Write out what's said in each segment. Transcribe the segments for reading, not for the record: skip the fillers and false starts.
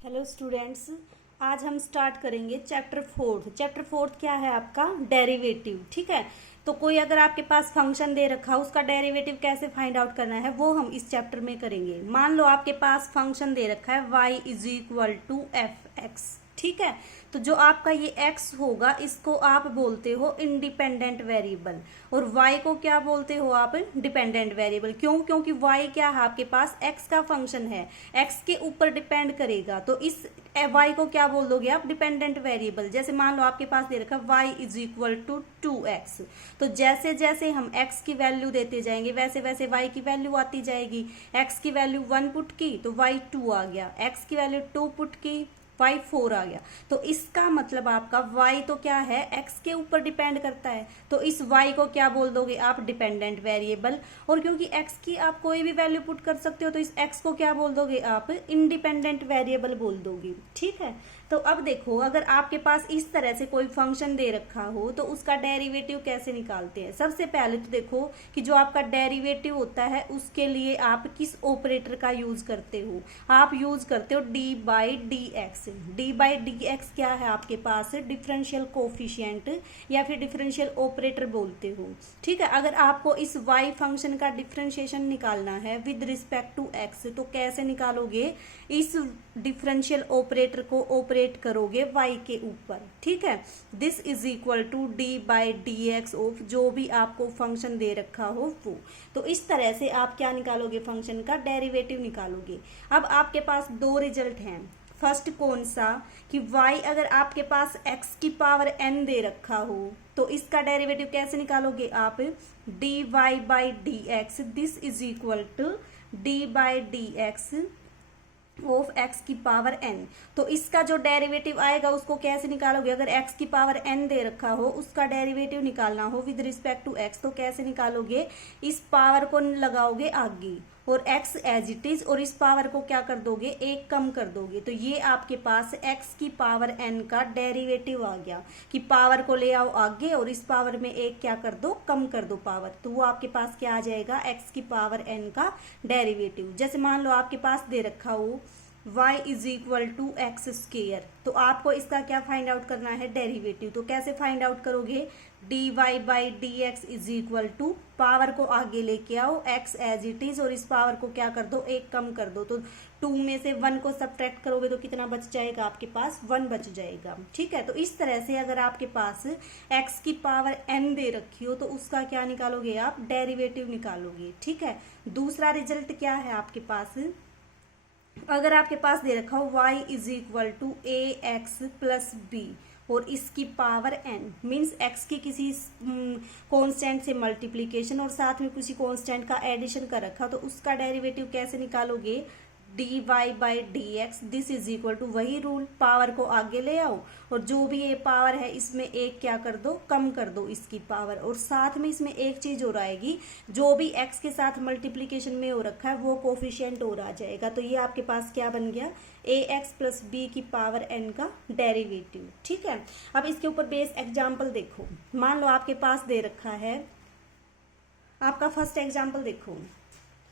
Hello students, आज हम start करेंगे चैप्टर फोर्थ। चैप्टर फोर्थ क्या है आपका? डेरिवेटिव। ठीक है, तो कोई अगर आपके पास फंक्शन दे रखा है उसका डेरिवेटिव कैसे फाइंड आउट करना है वो हम इस चैप्टर में करेंगे। मान लो आपके पास फंक्शन दे रखा है y is equal to F X. ठीक है, तो जो आपका ये x होगा इसको आप बोलते हो इंडिपेंडेंट वेरिएबल और y को क्या बोलते हो आप? Dependent variable. क्यों? क्योंकि y क्या है आपके पास? x का फंक्शन है, x के ऊपर डिपेंड करेगा, तो इस y को क्या बोल दोगे आप? Dependent variable. जैसे मान लो आपके पास दे रखा है y is equal to 2x, तो जैसे जैसे हम x की वैल्यू देते जाएंगे वैसे वैसे y की वैल्यू आती जाएगी। x की वैल्यू 1 पुट की तो y 2 आ गया, x की वैल्यू 2 पुट की y 4 आ गया। तो इसका मतलब आपका y तो क्या है? x के ऊपर डिपेंड करता है, तो इस y को क्या बोल दोगे आप? Dependent variable. और क्योंकि x की आप कोई भी वैल्यू पुट कर सकते हो तो इस x को क्या बोल दोगे आप? इंडिपेंडेंट वेरिएबल बोल दोगे। ठीक है, तो अब देखो, अगर आपके पास इस तरह से कोई फंक्शन दे रखा हो तो उसका डेरिवेटिव कैसे निकालते हैं। सबसे पहले तो देखो कि जो आपका डेरिवेटिव होता है उसके लिए आप किस ऑपरेटर का यूज करते हो। आप यूज करते हो D by D x. D by D x क्या है आपके पास? डिफरेंशियल कोफिशिएंट या फिर डिफरेंशियल ऑपरेटर बोलते हो। ठीक है, अगर आपको इस y फंक्शन का डिफरेंशिएशन निकालना है विद रिस्पेक्ट टू x तो कैसे निकालोगे? इस डिफरेंशियल ऑपरेटर को ऑपरेट करोगे y के ऊपर। ठीक है, this is equal to D by D X of जो भी आपको फंक्शन दे रखा हो वो। तो इस तरह से आप क्या निकालोगे? फंक्शन का डेरिवेटिव निकालोगे। अब आपके पास दो रिजल्ट हैं। फर्स्ट कौन सा? कि y अगर आपके पास x की पावर n दे रखा हो तो इसका डेरिवेटिव कैसे निकालोगे आप? D Y by D X, this is equal to D by D X of x की पावर n। तो इसका जो डेरिवेटिव आएगा उसको कैसे निकालोगे? अगर x की पावर n दे रखा हो उसका डेरिवेटिव निकालना हो विद रिस्पेक्ट टू x तो कैसे निकालोगे? इस पावर को लगाओगे आगे और x एज इट इज और इस पावर को क्या कर दोगे? एक कम कर दोगे। तो ये आपके पास x की पावर n का डेरिवेटिव आ गया कि पावर को ले आओ आगे और इस पावर में एक क्या कर दो? कम कर दो पावर। तो वो आपके पास क्या आ जाएगा? x की पावर n का डेरिवेटिव। जैसे मान लो आपके पास दे रखा हो y is equal to X square, तो आपको इसका क्या फाइंड आउट करना है? डेरिवेटिव। तो कैसे फाइंड आउट करोगे? D Y by D X is equal to power को आगे लेके आओ x एज इट इज और इस पावर को क्या कर दो? एक कम कर दो। तो 2 में से 1 को सब्ट्रैक्ट करोगे तो कितना बच जाएगा? आपके पास 1 बच जाएगा। ठीक है, तो इस तरह से अगर आपके पास x की पावर n दे रखी हो तो उसका क्या निकालोगे आप? डेरिवेटिव निकालोगे। ठीक है, दूसरा रिजल्ट क्या है आपके पास? अगर आपके पास दे रखा हो y is equal to A X plus B और इसकी पावर n मीन्स x की किसी कांस्टेंट से मल्टीप्लीकेशन और साथ में किसी कांस्टेंट का एडिशन कर रखा, तो उसका डेरिवेटिव कैसे निकालोगे? D Y by D X, this is equal to वही रूल, पावर को आगे ले आओ और जो भी ये पावर है इसमें एक क्या कर दो? कम कर दो इसकी पावर। और साथ में इसमें एक चीज और आएगी, जो भी x के साथ मल्टीप्लीकेशन में हो रखा है वो कोफिशिएंट और आ जाएगा। तो ये आपके पास क्या बन गया? ए एक्स प्लस बी की पावर n का डेरिवेटिव। ठीक है, अब इसके ऊपर बेस एग्जाम्पल देखो। मान लो आपके पास दे रखा है, आपका फर्स्ट एग्जाम्पल देखो।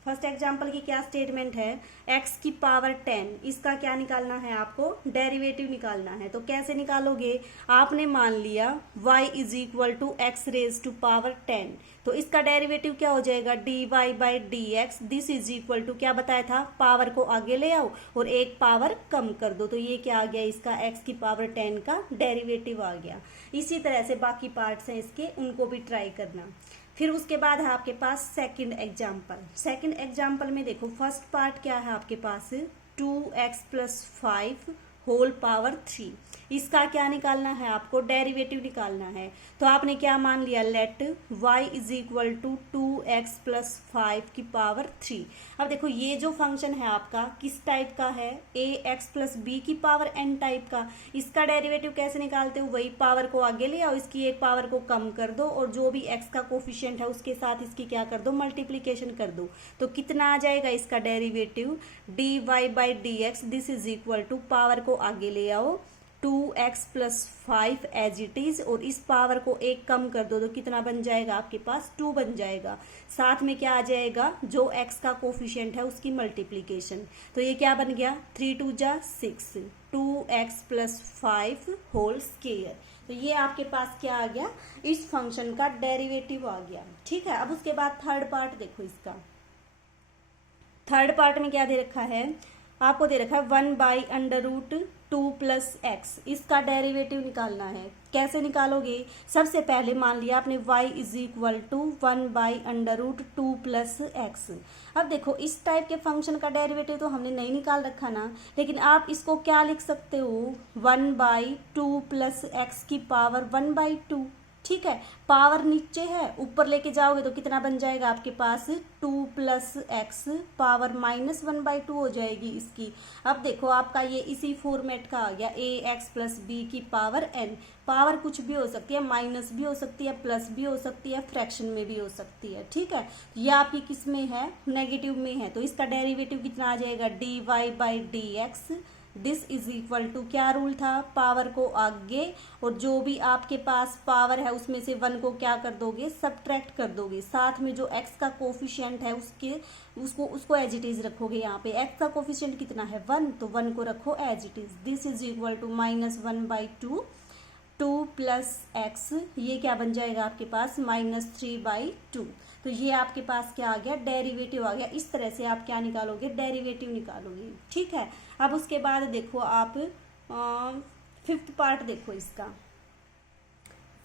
फर्स्ट एग्जाम्पल की क्या स्टेटमेंट है? x की पावर 10, इसका क्या निकालना है आपको? डेरिवेटिव निकालना है। तो कैसे निकालोगे? आपने मान लिया y is equal to X raise to power 10, तो इसका डेरिवेटिव क्या हो जाएगा? D Y by D X, this is equal to क्या बताया था? पावर को आगे ले आओ और एक पावर कम कर दो। तो ये क्या आ गया? इसका x की पावर 10 का डेरिवेटिव आ गया। इसी तरह से बाकी पार्ट्स हैं इसके, उनको भी ट्राई करना। फिर उसके बाद है आपके पास सेकंड एग्जाम्पल। सेकंड एग्जाम्पल में देखो, फर्स्ट पार्ट क्या है आपके पास? 2x प्लस 5 होल पावर 3, इसका क्या निकालना है आपको? डेरिवेटिव निकालना है। तो आपने क्या मान लिया? Let y is equal to 2x plus 5 की पावर 3। अब देखो ये जो फंक्शन है आपका किस टाइप का है? ए एक्स प्लस बी की पावर n टाइप का। इसका डेरिवेटिव कैसे निकालते हो? वही पावर को आगे ले आओ, इसकी एक पावर को कम कर दो और जो भी x का कोफिशिएंट है उसके साथ इसकी क्या कर दो? मल्टीप्लीकेशन कर दो। तो कितना आ जाएगा इसका derivative? D Y by D X, this is equal to power को आगे ले आओ 2x+5 एज इट इज, और इस पावर को एक कम कर दो तो कितना बन जाएगा आपके पास 2 बन जाएगा। साथ में क्या आ जाएगा, जो x का कोफिशिएंट है उसकी मल्टीप्लीकेशन, तो ये क्या बन गया 3 2 जा 6, 2x+5 होल स्क्वायर। तो ये आपके पास क्या आ गया, इस फंक्शन का डेरिवेटिव आ गया। ठीक है, अब उसके बाद थर्ड पार्ट देखो इसका। थर्ड पार्ट में क्या दे रखा है आपको, दे रखा है 1/√2+x, इसका डेरिवेटिव निकालना है। कैसे निकालोगे, सबसे पहले मान लिया आपने y = 1/√2+x। अब देखो इस टाइप के फंक्शन का डेरिवेटिव तो हमने नहीं निकाल रखा ना, लेकिन आप इसको क्या लिख सकते हो, 1/2+x की पावर 1/2। ठीक है, पावर नीचे है, ऊपर लेके जाओगे तो कितना बन जाएगा आपके पास 2+x पावर -1/2 हो जाएगी इसकी। अब देखो आपका ये इसी फॉर्मेट का आ गया, ax+b की पावर n। पावर कुछ भी हो सकती है, माइनस भी हो सकती है, प्लस भी हो सकती है, फ्रैक्शन में भी हो सकती है। ठीक है, ये आपकी किस में है, नेगेटिव में है, तो इसका डेरिवेटिव कितना आ जाएगा dy/dx। This is equal to, क्या रूल था, पावर को आगे और जो भी आपके पास पावर है उसमें से 1 को क्या कर दोगे, सब्ट्रैक्ट कर दोगे। साथ में जो x का कोफिशिएंट है उसको एज इट इज रखोगे। यहाँ पे x का कोफिशिएंट कितना है 1, तो 1 को रखो as it is. This is equal to -1/2, 2+x, ये क्या बन जाएगा आपके पास -3/2। तो ये आपके पास क्या आ गया, डेरिवेटिव आ गया। इस तरह से आप क्या निकालोगे, डेरिवेटिव निकालोगे। ठीक है, अब उसके बाद देखो आप फिफ्थ पार्ट देखो इसका।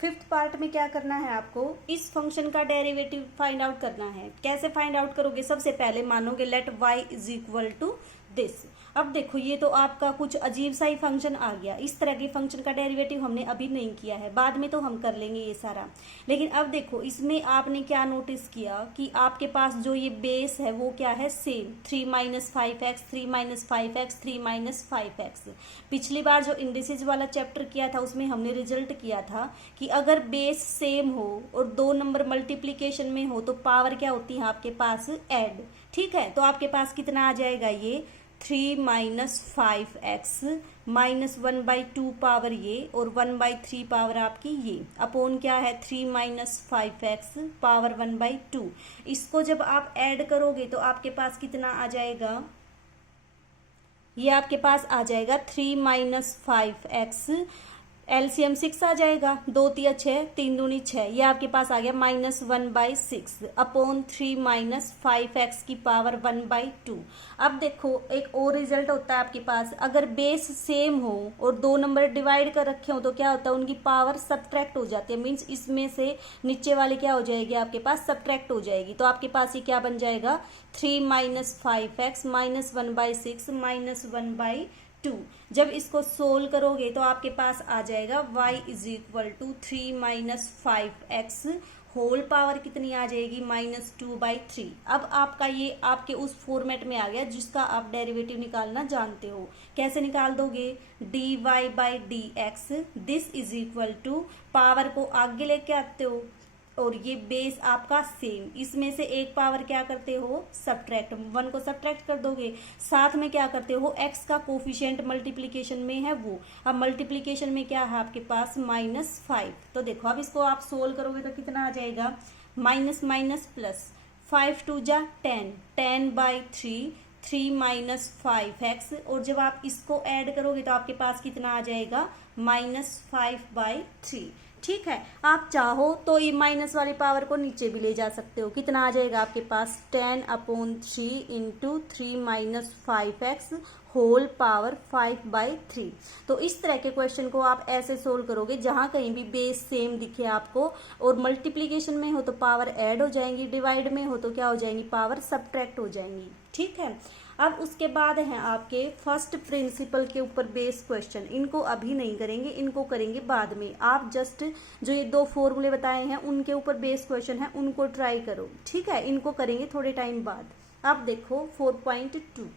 फिफ्थ पार्ट में क्या करना है आपको, इस फंक्शन का डेरिवेटिव फाइंड आउट करना है। कैसे फाइंड आउट करोगे, सबसे पहले मानोगे लेट y = दिस। अब देखो ये तो आपका कुछ अजीब सा ही फंक्शन आ गया, इस तरह के फंक्शन का डेरिवेटिव हमने अभी नहीं किया है, बाद में तो हम कर लेंगे ये सारा। लेकिन अब देखो इसमें आपने क्या नोटिस किया कि आपके पास जो ये बेस है वो क्या है, सेम 3 - 5x, 3 - 5x, 3 - 5x। पिछली बार जो इंडिसेज वाला चैप्टर किया था उसमें हमने रिजल्ट किया था कि अगर बेस सेम हो और 2 नंबर मल्टीप्लीकेशन में हो तो पावर क्या होती है आपके पास, ऐड। ठीक है, तो आपके पास कितना आ जाएगा, ये 3 - 5x -1/2 पावर ये, और 1/3 पावर आपकी ये, अपॉन क्या है 3 - 5x पावर 1/2। इसको जब आप ऐड करोगे तो आपके पास कितना आ जाएगा, ये आपके पास आ जाएगा 3 - 5x, एलसीएम 6 आ जाएगा, 2 3 6, 3 दूनी 6, ये आपके पास आ गया -1/6 अपॉन 3 - 5x की पावर 1/2। अब देखो एक और रिजल्ट होता है आपके पास, अगर बेस सेम हो और 2 नंबर डिवाइड कर रखे हो तो क्या होता है, उनकी पावर सब्ट्रैक्ट हो जाती है। मीन्स इसमें से नीचे वाले क्या हो जाएगी आपके पास, सब्ट्रैक्ट हो जाएगी। तो आपके पास ये क्या बन जाएगा, 3 - 5x -1/6 -1/2। जब इसको सोल्व करोगे तो आपके पास आ जाएगा y = 3 - 5x होल पावर कितनी आ जाएगी, -2/3। अब आपका ये आपके उस फॉर्मेट में आ गया जिसका आप डेरिवेटिव निकालना जानते हो। कैसे निकाल दोगे, dy/dx, this is equal to, power को आगे लेके आते हो और ये बेस आपका सेम, इसमें से एक पावर क्या करते हो, सब्ट्रैक्ट, 1 को सब्ट्रैक्ट कर दोगे। साथ में क्या करते हो, x का कोफिशिएंट मल्टीप्लिकेशन में है वो, अब मल्टीप्लिकेशन में क्या है आपके पास -5। तो देखो अब इसको आप सोल्व करोगे तो कितना आ जाएगा, माइनस माइनस प्लस, 5 2 जा 10, 10/3, 3 - 5x, और जब आप इसको ऐड करोगे तो आपके पास कितना आ जाएगा, -5/3। ठीक है, आप चाहो तो ये माइनस वाली पावर को नीचे भी ले जा सकते हो। कितना आ जाएगा आपके पास, 10/3 × 3 - 5x होल पावर 5/3। तो इस तरह के क्वेश्चन को आप ऐसे सोल्व करोगे जहां कहीं भी बेस सेम दिखे आपको, और मल्टीप्लीकेशन में हो तो पावर ऐड हो जाएंगी, डिवाइड में हो तो क्या हो जाएंगी, पावर सब्ट्रैक्ट हो जाएंगी। ठीक है, अब उसके बाद हैं आपके फर्स्ट प्रिंसिपल के ऊपर बेस क्वेश्चन। इनको अभी नहीं करेंगे, इनको करेंगे बाद में। आप जस्ट जो ये 2 फॉर्मूले बताए हैं उनके ऊपर बेस क्वेश्चन है, उनको ट्राई करो। ठीक है, इनको करेंगे थोड़े टाइम बाद। अब देखो 4.2,